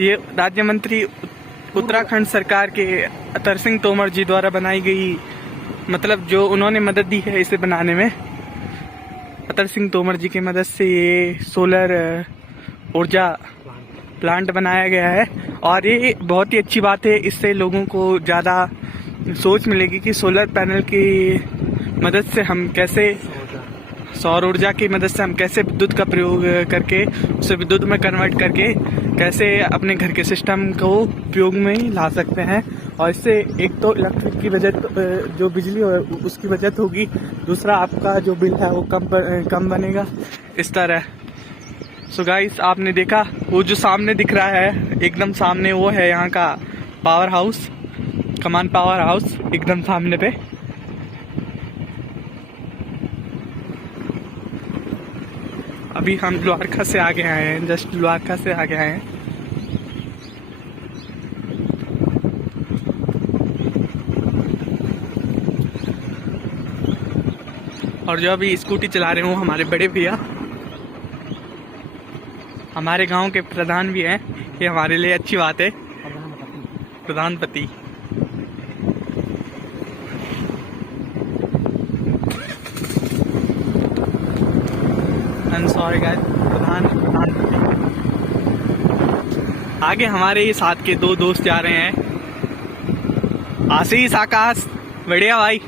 ये राज्य मंत्री उत्तराखंड सरकार के अतर सिंह तोमर जी द्वारा बनाई गई, मतलब जो उन्होंने मदद दी है इसे बनाने में, अतर सिंह तोमर जी की मदद से ये सोलर ऊर्जा प्लांट बनाया गया है। और ये बहुत ही अच्छी बात है, इससे लोगों को ज़्यादा सोच मिलेगी कि सोलर पैनल की मदद से हम कैसे, सौर ऊर्जा की मदद से हम कैसे विद्युत का प्रयोग करके उसे विद्युत में कन्वर्ट करके कैसे अपने घर के सिस्टम को उपयोग में ला सकते हैं। और इससे एक तो इलेक्ट्रिक की बचत, जो बिजली है उसकी बचत होगी, दूसरा आपका जो बिल है वो कम बनेगा इस तरह। सो गाइस, आपने देखा वो जो सामने दिख रहा है एकदम सामने, वो है यहाँ का पावर हाउस, कमान पावर हाउस एकदम सामने पे। अभी हम द्वारका से आगे आए हैं, जस्ट द्वारका से आगे आए हैं। और जो अभी स्कूटी चला रहे हो हमारे बड़े भैया, हमारे गांव के प्रधान भी हैं, ये हमारे लिए अच्छी बात है। प्रधानपति सॉरी गाइस, प्रधानपति। आगे हमारे ही साथ के दो दोस्त जा रहे हैं, आशीष, आकाश, बढ़िया भाई।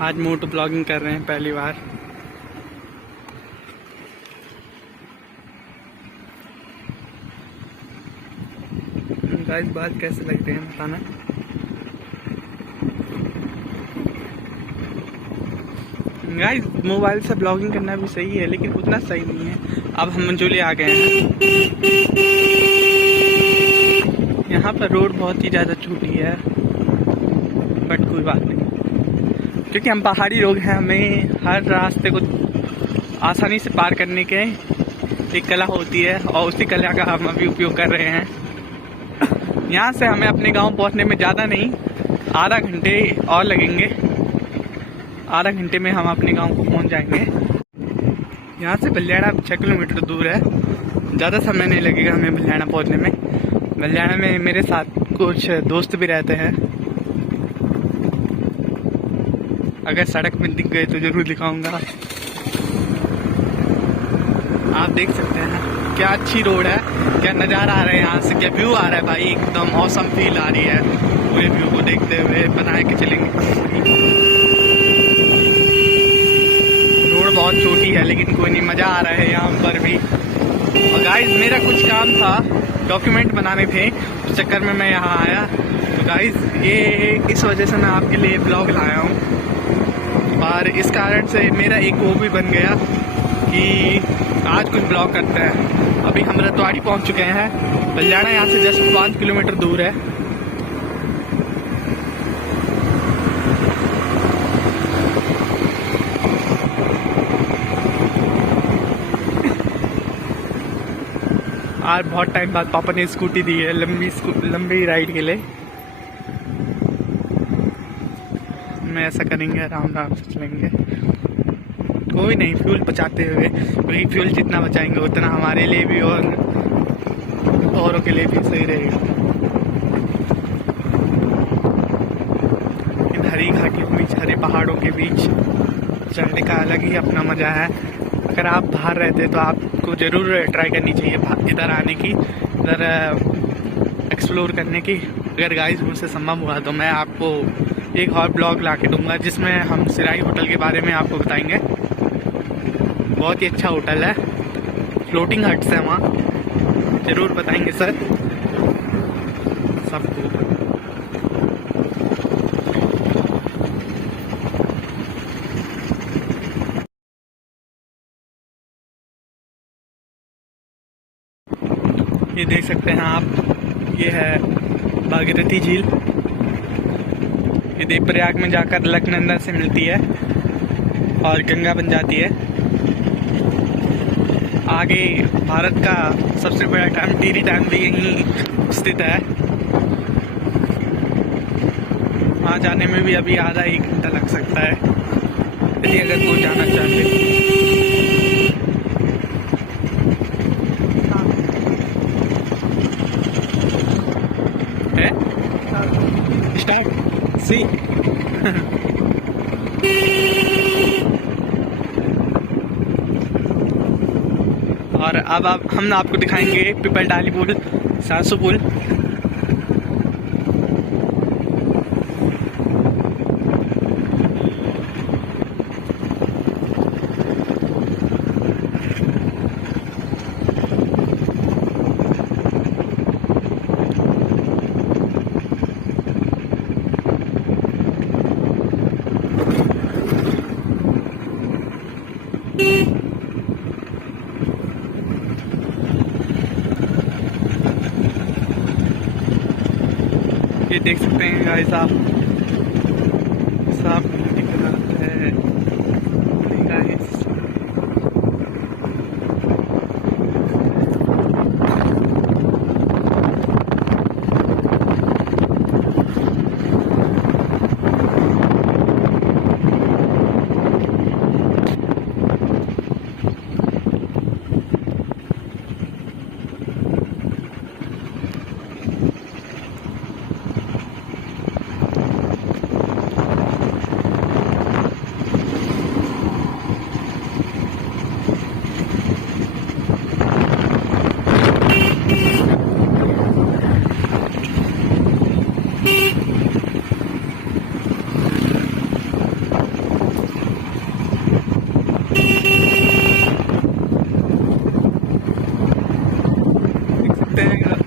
आज मोटो ब्लॉगिंग कर रहे हैं पहली बार। गाइस, बात कैसे लगते हैं बताना। गाइस, मोबाइल से ब्लॉगिंग करना भी सही है, लेकिन उतना सही नहीं है। अब हम मंजोली आ गए हैं। यहाँ पर रोड बहुत ही ज़्यादा छोटी है, बट कोई बात नहीं, क्योंकि हम पहाड़ी लोग हैं, हमें हर रास्ते को आसानी से पार करने के एक कला होती है, और उसी कला का हम अभी उपयोग कर रहे हैं। यहाँ से हमें अपने गांव पहुँचने में ज़्यादा नहीं, आधा घंटे और लगेंगे। आधा घंटे में हम अपने गांव को पहुँच जाएंगे। यहाँ से बलियाड़ा 6 किलोमीटर दूर है, ज़्यादा समय नहीं लगेगा हमें बलियाड़ा पहुँचने में। बलियाड़ा में मेरे साथ कुछ दोस्त भी रहते हैं, अगर सड़क में दिख गए तो जरूर दिखाऊंगा। आप देख सकते हैं क्या अच्छी रोड है, क्या नज़ारा आ रहा है यहाँ से, क्या व्यू आ रहा है भाई, एकदम मौसम फील आ रही है। पूरे व्यू को देखते हुए बना के चलेंगे। रोड बहुत छोटी है, लेकिन कोई नहीं, मज़ा आ रहा है यहाँ पर भी। और गाइस, मेरा कुछ काम था, डॉक्यूमेंट बनाने थे, उस चक्कर में मैं यहाँ आया। तो गाइस, ये इस वजह से मैं आपके लिए ब्लॉग लाया हूँ, और इस कारण से मेरा एक वो भी बन गया कि आज कुछ ब्लॉग करते हैं। अभी हम रतवाड़ी पहुंच चुके हैं। बलियाड़ा यहाँ से जस्ट 5 किलोमीटर दूर है। आज बहुत टाइम बाद पापा ने स्कूटी दी है लंबी राइड के लिए। मैं ऐसा करेंगे, आराम आराम से चलेंगे, कोई नहीं, फ्यूल बचाते हुए, क्योंकि फ्यूल जितना बचाएंगे उतना हमारे लिए भी और औरों के लिए भी सही रहेगा। इन हरी घाटियों के बीच, हरे पहाड़ों के बीच चढ़ने का अलग ही अपना मज़ा है। अगर आप बाहर रहते तो आपको ज़रूर ट्राई करनी चाहिए इधर आने की, इधर एक्सप्लोर करने की। अगर गाइस मुझसे संभव हुआ तो मैं आपको एक और ब्लॉग ला के दूँगा, जिसमें हम सिराई होटल के बारे में आपको बताएंगे। बहुत ही अच्छा होटल है, फ्लोटिंग हट्स है वहाँ, ज़रूर बताएंगे सर सबको। ये देख सकते हैं आप, ये है भागीरथी झील। ये देवप्रयाग में जाकर अलकनंदा से मिलती है और गंगा बन जाती है। आगे भारत का सबसे बड़ा डैम टिहरी डैम भी यहीं स्थित है। वहाँ जाने में भी अभी आधा 1 घंटा लग सकता है, यदि अगर कोई जाना चाहे। है स्टार्ट सी और अब हम आपको दिखाएंगे पीपल डाली पुल, सासू पुल। ये देख सकते हैं गाइस आप, साफ दिख रहा है गाइस।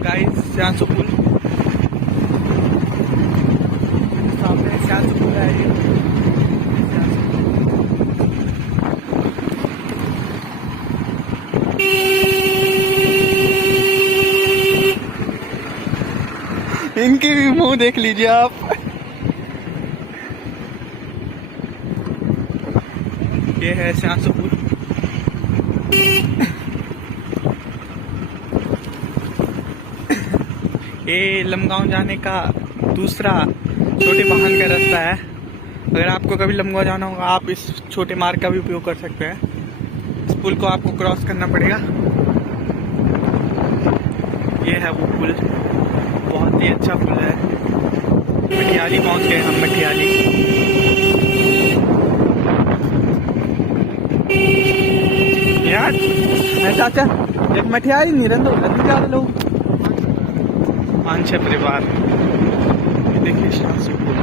गाइस स्यांसू पुल, सामने स्यांसू पुल है ये। इनके भी मुंह देख लीजिए आप। ये है स्यांसू पुल। ये लमगांव जाने का दूसरा छोटे वाहन का रास्ता है। अगर आपको कभी लमगांव जाना होगा आप इस छोटे मार्ग का भी उपयोग कर सकते हैं। इस पुल को आपको क्रॉस करना पड़ेगा। ये है वो पुल, बहुत ही अच्छा पुल है। मटियाली पहुंच गए हम, मटियाली। यार चाचा एक मठियाली नहीं रंदो ज्यादा लोग मानछे परिवार। देखिए स्यांसू पुल,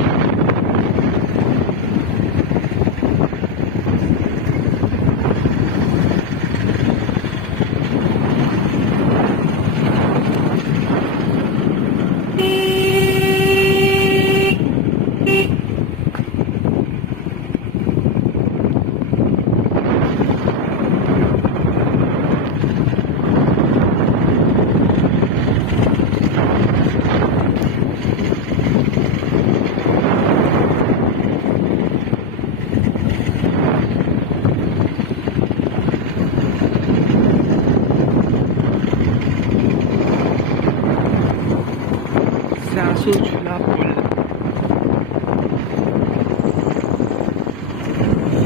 स्यांसू झूला पुल।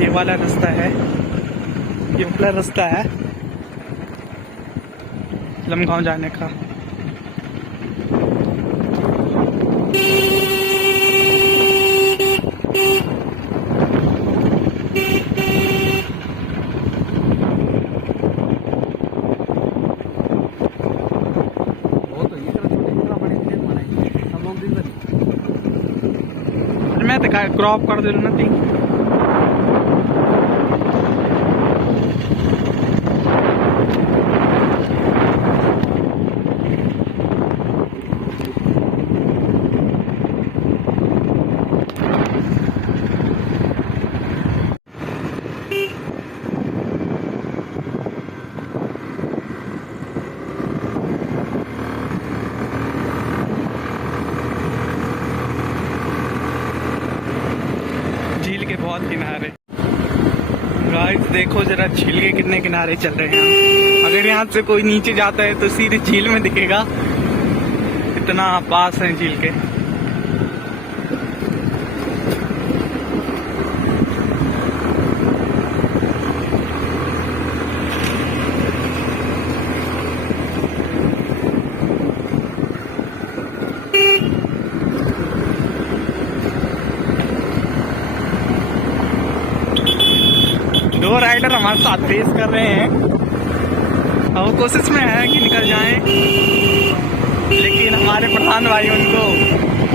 ये वाला रास्ता है, ये वाला रास्ता है लमगांव जाने का। मैं तो क्रॉप कर दे ना थी। बहुत किनारे गाइस, देखो जरा झील के कितने किनारे चल रहे हैं। अगर यहाँ से कोई नीचे जाता है तो सीधे झील में दिखेगा, इतना पास है झील के। बरसात फेस कर रहे हैं और कोशिश में है कि निकल जाएं, लेकिन हमारे प्रधान भाई उनको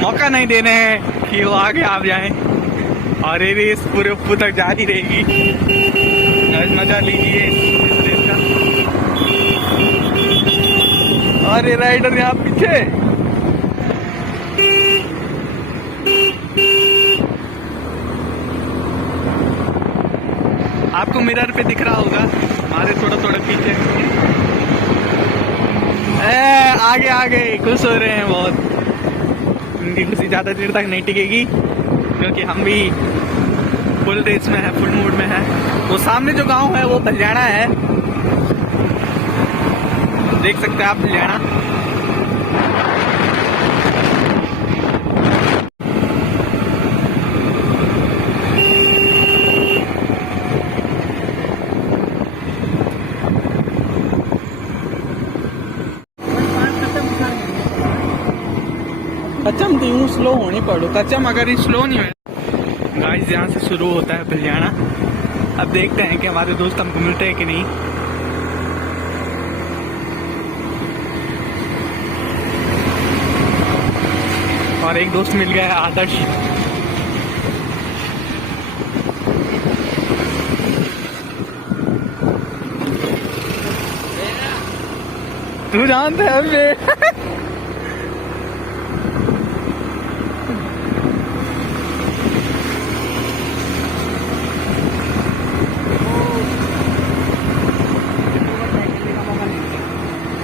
मौका नहीं दे रहे हैं कि वो आगे आ जाएं और ये रेस पूरे ऊपर तक जारी रहेगी। मजा लीजिए इस रेस का। और ये राइडर यहाँ पीछे आपको मिरर पे दिख रहा होगा, हमारे थोड़ा थोड़ा पीछे। आगे आगे खुश हो रहे हैं बहुत। उनकी खुशी ज्यादा देर तक नहीं टिकेगी क्योंकि हम भी फुल रेस में है, फुल मूड में है। वो सामने जो गांव है वो भलियाना है, देख सकते हैं आप भलियाना। कच्चम तो यूं स्लो होनी पड़ो, कच्चम अगर ये स्लो नहीं है। गाइस यहाँ से शुरू होता है भलियाना। अब देखते हैं कि हमारे दोस्त हमको मिलते हैं कि नहीं। और एक दोस्त मिल गया है, आदर्श। तू जानते है हमें।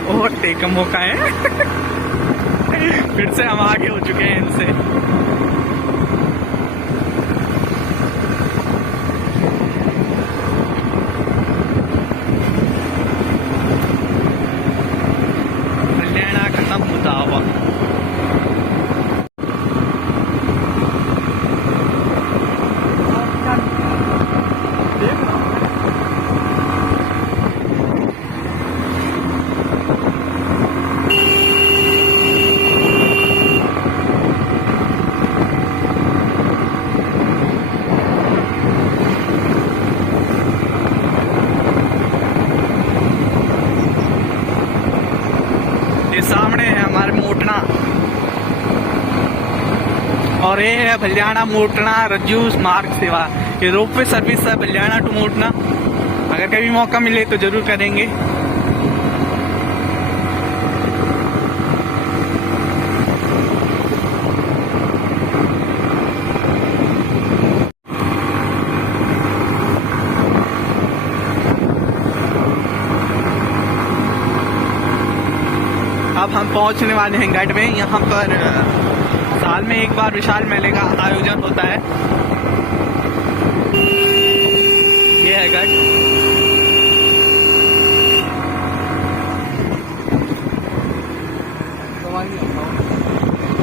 ओवरटेक का मौका है। फिर से हम आगे हो चुके हैं इनसे। हरियाणा खत्म होता हुआ सामने है हमारे मोटना, और ये है भलियाना मोटना रज्जू मार्ग सेवा। ये रोपवे सर्विस है भलियाना टू मोटना। अगर कभी मौका मिले तो जरूर करेंगे। अब हम पहुंचने वाले हैं गढ़ में। यहाँ पर साल में एक बार विशाल मेले का आयोजन होता है। ये है गढ़।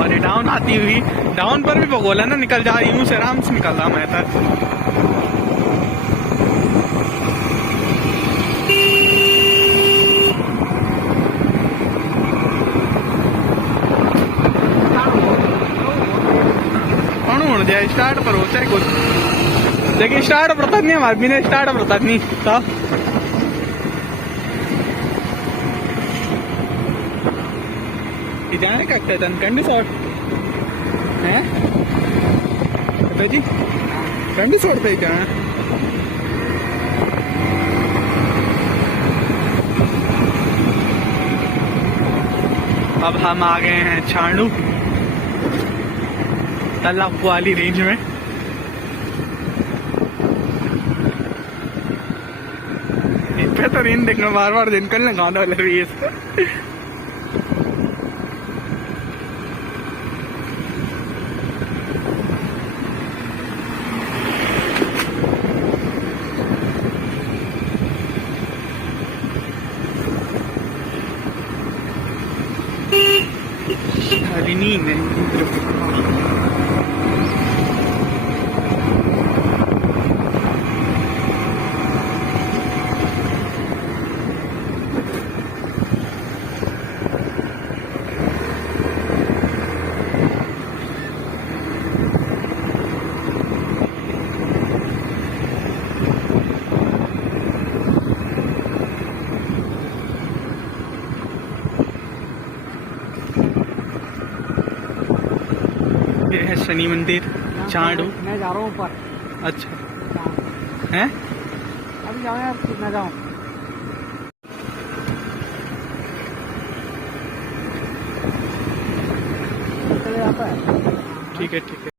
और ये डाउन आती हुई, डाउन पर भी भगोला ना निकल जा, यूं से आराम से निकल रहा मैं तक। स्टार्ट पर होता है कुछ, लेकिन स्टार्ट पर नहीं हमारे बिना स्टार्ट पर नहीं था। जाने का कंडी शॉट है जी, कंडी शॉट पे जाना। अब हम आ गए हैं छाणू तालाब वाली रेंज में। बेहतरीन देखना, बार बार निकलने गाँव वाले रही है। हरिणी नहीं शनि मंदिर चांडू। मैं जा रहा हूँ ऊपर। अच्छा हैं? अभी जाओ यार, मैं जाऊँ। चले जाता है। ठीक है ठीक है।